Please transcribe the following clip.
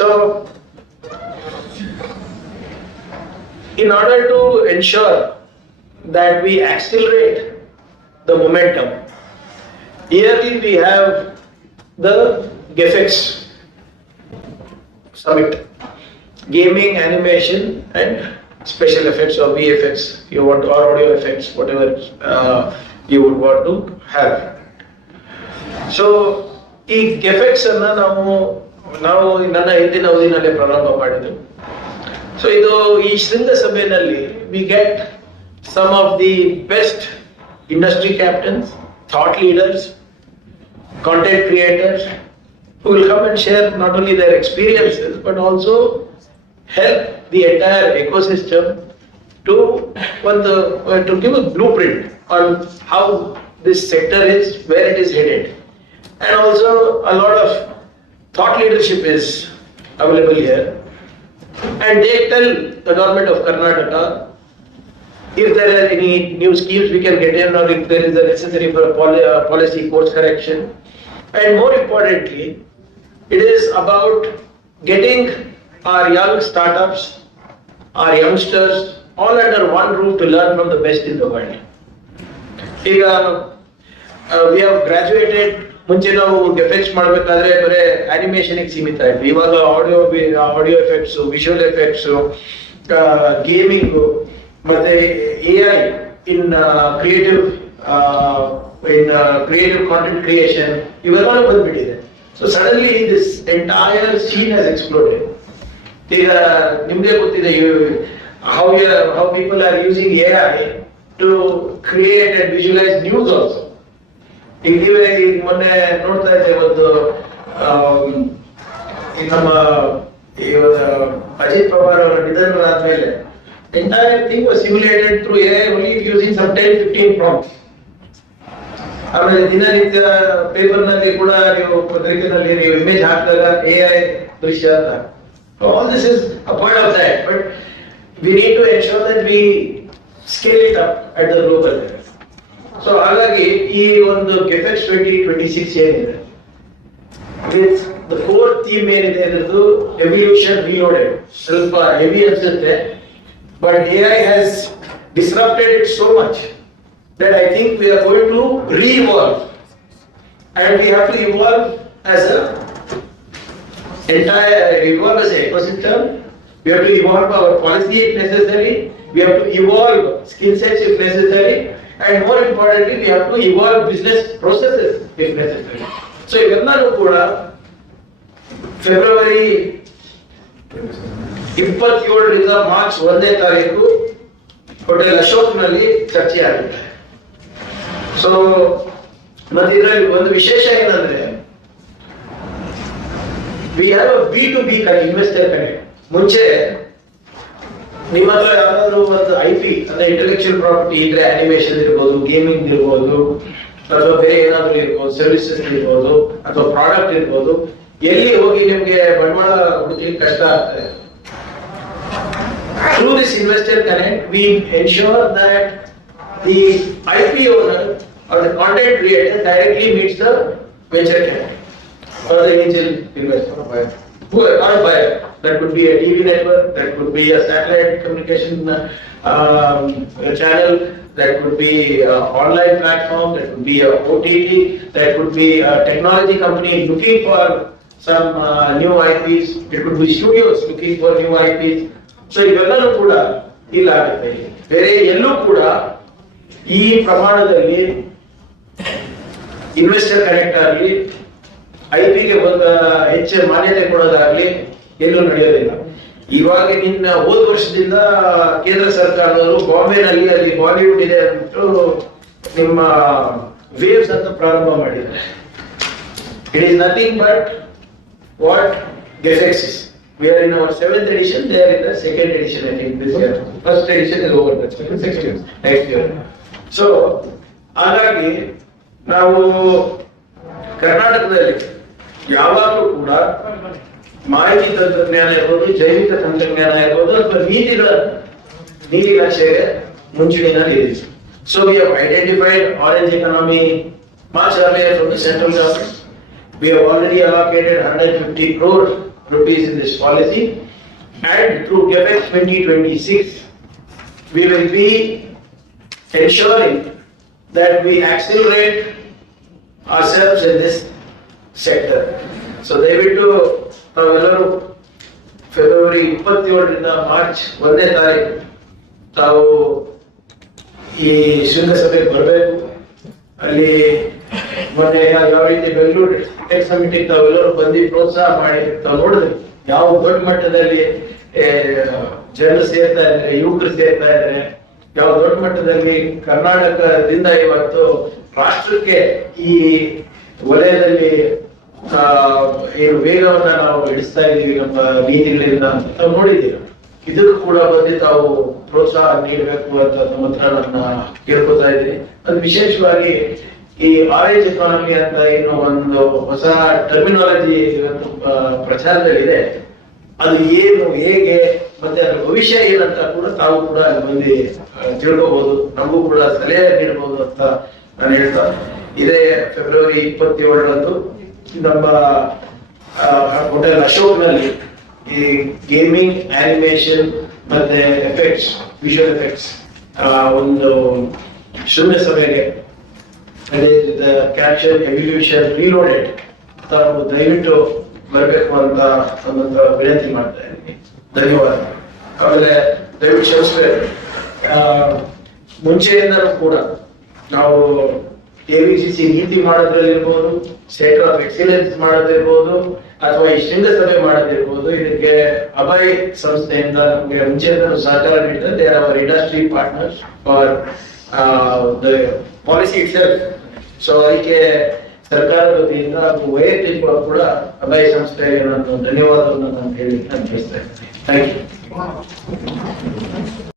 So, in order to ensure that we accelerate the momentum, yearly we have the GEFEX summit, gaming, animation, and special effects or VFX, you want, or audio effects, whatever you would want to have. So, ಈ ಗೆಫೆಕ್ಸ್ ಅನ್ನ ನಾವು ನನ್ನ ಹಿಂದಿನ ಅವಧಿನಲ್ಲಿ ಪ್ರಾರಂಭ ಮಾಡಿದ್ರು. So ಇದು ಈ ಶೃಂಗಸಭೆಯಲ್ಲಿ we get some of the best industry captains, thought leaders, content creators who will come and share not only their experiences but also help the entire ecosystem to give a blueprint on how this sector is, where it is headed. And also a lot of thought leadership is available here. And they tell the government of Karnataka if there are any new schemes we can get in, or if there is a necessary for policy course correction. And more importantly, it is about getting our young startups, our youngsters, all under one roof to learn from the best in the world. We have graduated. ಮುಂಚೆ ನಾವು effects ಮಾಡಬೇಕಾದ್ರೆ ಬರೀ ಅನಿಮೇಷನ್ಗೆ ಸೀಮಿತ ಆಯ್ತು. ಇವಾಗ audio effects, visual effects, gaming, ಮತ್ತೆ AI in creative content creation ಇವೆಲ್ಲ ಬಂದ್ಬಿಟ್ಟಿದೆ. So suddenly this entire scene has exploded. ಈಗ ನಿಮ್ಗೆ ಗೊತ್ತಿದೆ how people are using AI to create and visualize news also. ಈಗ ನೀವೇ ಮೊನ್ನೆ ನೋಡ್ತಾ ಇದ್ದೆ, ಒಂದು ನಮ್ಮ ಅಜಿತ್ ಪವಾರ್ ಅವರ ನಿಧನರಾದ್ಮೇಲೆ entire thing was simulated through AI only using some 10-15 prompts. ಆಮೇಲೆ ದಿನನಿತ್ಯ ಪೇಪರ್ ನಲ್ಲಿ ಕೂಡ ನೀವು ಪತ್ರಿಕೆನಲ್ಲಿ ನೀವು ಇಮೇಜ್ ಹಾಕಿದಾಗ AI ದೃಶ್ಯ ಅಂತ. All this is a part of that, but we need to ensure that we scale it up at the global level. So ಹಾಗಾಗಿ ಈ ಒಂದು ಗೆಫೆಕ್ಸ್ 2026 ಏನಿದೆ, ವಿತ್ ದ ಕೋರ್ ಥೀಮ್ ಏನಿದೆ ಇದ್ರದ್ದು ಎವಲ್ಯೂಷನ್ ರಿಲೋಡೆಡ್. ಸ್ವಲ್ಪ ಹೆವಿ ಅನ್ಸುತ್ತೆ, but AI has disrupted it so much that I think we are going to re-evolve, and we have to evolve as an ecosystem. We have to evolve our policy if necessary. We have to evolve skill sets if necessary, and more importantly, we have to evolve business processes if necessary. So, ಇವೆಲ್ಲರೂ ಕೂಡ February 27ರಿಂದ March 1ನೇ ತಾರೀಕು hotel ಅಶೋಕ್ನಲ್ಲಿ ಚರ್ಚೆ ಆಗಿದೆ. So ಮತ್ತೆ ಇದರಲ್ಲಿ ಒಂದು ವಿಶೇಷ ಏನಂದ್ರೆ, we have a B2B investor connect. ಮುಂಚೆ ನಿಮ್ಮ ಹತ್ರ ಯಾವ್ದಾದ್ರು ಒಂದು IP ಅಂದ್ರೆ ಇಂಟೆಲೆಕ್ಚುಯಲ್ ಪ್ರಾಪರ್ಟಿ ಇದ್ರೆ, ಅನಿಮೇಷನ್ ಇರ್ಬೋದು, ಗೇಮಿಂಗ್ ಇರ್ಬೋದು, ಅಥವಾ ಬೇರೆ ಏನಾದ್ರು ಇರ್ಬೋದು, ಸರ್ವಿಸಸ್ ಇರ್ಬೋದು, ಅಥವಾ ಪ್ರಾಡಕ್ಟ್ ಇರ್ಬೋದು, ಎಲ್ಲಿ ಹೋಗಿ ನಿಮ್ಗೆ ಬಂಡವಾಳ ಹುಡುಕಲಿಕ್ಕೆ ಕಷ್ಟ ಆಗ್ತದೆ. Through this investor connect, we ensure that the IP owner or the content creator directly meets the venture capital or the angel investor or buyer. Who are not buyer. That could be a TV network, that could be a satellite communication channel, that could be an online platform, that could be a OTT, that could be a technology company looking for some new IPs, it could be studios looking for new IPs. So ಇವೆಲ್ಲರೂ ಕೂಡ ಇಲ್ಲ ಆಗುತ್ತೆ. ಬೇರೆ ಎಲ್ಲೂ ಕೂಡ ಈ ಪ್ರಮಾಣದಲ್ಲಿ investor connect ಆಗಲಿ, IP-ಗೆ ಒಂದು ಹೆಚ್ಚು ಮಾನ್ಯತೆ ಕೊಡೋದಾಗ್ಲಿ ಎಲ್ಲೂ ನಡೆಯೋದಿಲ್ಲ. ಇವಾಗ ಹೋದ ವರ್ಷದಿಂದ ಕೇಂದ್ರ ಸರ್ಕಾರದವರು ಬಾಂಬೆನಲ್ಲಿ ಅಲ್ಲಿ ಬಾಲಿವುಡ್ ಇದೆ ಅಂದ್ಬಿಟ್ಟು ನಿಮ್ಮ ವೇವ್ಸ್ ಅಂತ ಪ್ರಾರಂಭ ಮಾಡಿದ್ದಾರೆ. It is nothing but what GEFEX is. We are in our 7th edition, they are in the 2nd edition, I think, this year. First edition is over, that's next year. So, ಹಾಗಾಗಿ ನಾವು ಕರ್ನಾಟಕದಲ್ಲಿ ಯಾವಾಗಲೂ ಕೂಡ ಮಾಹಿತಿ ತಂತ್ರಜ್ಞಾನ ಇರ್ಬೋದು, ಜೈವಿಕ ತಂತ್ರಜ್ಞಾನ ಇರ್ಬೋದು, ಅಥವಾ ನೀತಿ ನಕ್ಷೆಗೆ ಮುಂಚೂಣಿನಲ್ಲಿ ಇದೆ. So we have identified orange economy much earlier from the central government. We have already allocated 150 crore rupees in this policy, and through GAPEX 2026, we will be ensuring that we accelerate ourselves in this sector. So ದಯವಿಟ್ಟು ತಾವೆಲ್ಲರೂ February 27ರಿಂದ March 1ನೇ ತಾರೀಕು ತಾವು ಈ ಶೃಂಗಸಭೆಗೆ ಬರಬೇಕು. ಅಲ್ಲಿ ಮೊನ್ನೆ ಯಾವ ರೀತಿ ಬೆಂಗಳೂರು ಟೆಕ್ ಸಮಿಟಿ ತಾವೆಲ್ಲರೂ ಬಂದು ಪ್ರೋತ್ಸಾಹ ಮಾಡಿ ತಾವು ನೋಡಿದ್ರಿ ಯಾವ ದೊಡ್ಡ ಮಟ್ಟದಲ್ಲಿ ಜನರು ಸೇರ್ತಾ ಇದ್ದಾರೆ, ಯುವಕರು ಸೇರ್ತಾ ಇದ್ದಾರೆ, ಯಾವ ದೊಡ್ಡ ಮಟ್ಟದಲ್ಲಿ ಕರ್ನಾಟಕದಿಂದ ಇವತ್ತು ರಾಷ್ಟ್ರಕ್ಕೆ ಈ ವಲಯದಲ್ಲಿ ಏನು ವೇಗವನ್ನ ನಾವು ಇಡಿಸ್ತಾ ಇದೀವಿ ನಮ್ಮ ನೀತಿಗಳಿಂದ ನಾವು ನೋಡಿದ್ದೀವಿ. ಇದಕ್ಕೂ ಕೂಡ ಬಂದು ತಾವು ಪ್ರೋತ್ಸಾಹ ನೀಡಬೇಕು ಅಂತ ನಮ್ಮ ಹತ್ರ ನನ್ನ ಕೇಳ್ಕೊತಾ ಇದ್ದೀನಿ. ಅದು ವಿಶೇಷವಾಗಿ ಈ ಆರೆಂಜ್ ಎಕಾನಮಿ ಅಂತ ಏನು ಒಂದು ಹೊಸ ಟರ್ಮಿನಾಲಜಿ ಇವತ್ತು ಪ್ರಚಾರದಲ್ಲಿದೆ, ಅದು ಏನು, ಹೇಗೆ, ಮತ್ತೆ ಅದರ ಭವಿಷ್ಯ ಏನಂತ ಕೂಡ ತಾವು ಕೂಡ ಬಂದು ತಿಳ್ಕೋಬಹುದು, ನಮಗೂ ಕೂಡ ಸಲಹೆ ನೀಡಬಹುದು ಅಂತ ನಾನು ಹೇಳ್ತಾ, ಇದೇ ಫೆಬ್ರವರಿ 27ರಂದು ನಮ್ಮ ಹೋಟೆಲ್ ಅಶೋಕ್ನಲ್ಲಿ ಈ ಗೇಮಿಂಗ್, ಆನಿಮೇಷನ್ ಮತ್ತೆ ಎಫೆಕ್ಟ್ಸ್, ವಿಜುವಲ್ ಎಫೆಕ್ಟ್ಸ್ ಒಂದು ಶೃಂಗಸಭೆಗೆ ಕ್ಯಾಪ್ಚರ್ ಎವಲ್ಯೂಷನ್ ರೀಲೋಡೆಡ್ ತಾವು ದಯವಿಟ್ಟು ಬರಬೇಕು ಅಂತ ಒಂದು ವಿನಂತಿ ಮಾಡ್ತಾ ಇದ್ದೀನಿ. ಧನ್ಯವಾದ. ಆಮೇಲೆ ದಯವಿಟ್ಟು ಕ್ಷಮಿಸಬೇಕು, ಮುಂಚೆಯಿಂದಲೂ ಕೂಡ ನಾವು AVGC ನೀತಿ ಮಾಡೋದ್ರಲ್ಲಿರ್ಬೋದು, ಸೆಂಟರ್ ಆಫ್ ಎಕ್ಸಿಲೆನ್ಸ್ ಮಾಡೋದಿರ್ಬೋದು, ಅಥವಾ ಈ ಶೃಂಗಸಭೆ ಮಾಡೋದಿರ್ಬೋದು, ಇದಕ್ಕೆ ಅಭಯ್ ಸಂಸ್ಥೆಯಿಂದ ನಮಗೆ ಮುಂಚೆಯಿಂದಲೂ ಸಹಕಾರ ನೀಡಿದ್ರೆ they are our industry partners for the policy itself. So ಅದಕ್ಕೆ ಸರ್ಕಾರದ ವತಿಯಿಂದ ವೈಯಕ್ತಿಕ ಕೂಡ ಅಭಯ್ ಸಂಸ್ಥೆಗೆ ನಾನು ಧನ್ಯವಾದವನ್ನು ನಾನು ಹೇಳಿ ನಾನು ತಿಳಿಸ್ತಾ ಇದ್ದೀನಿ. Thank you.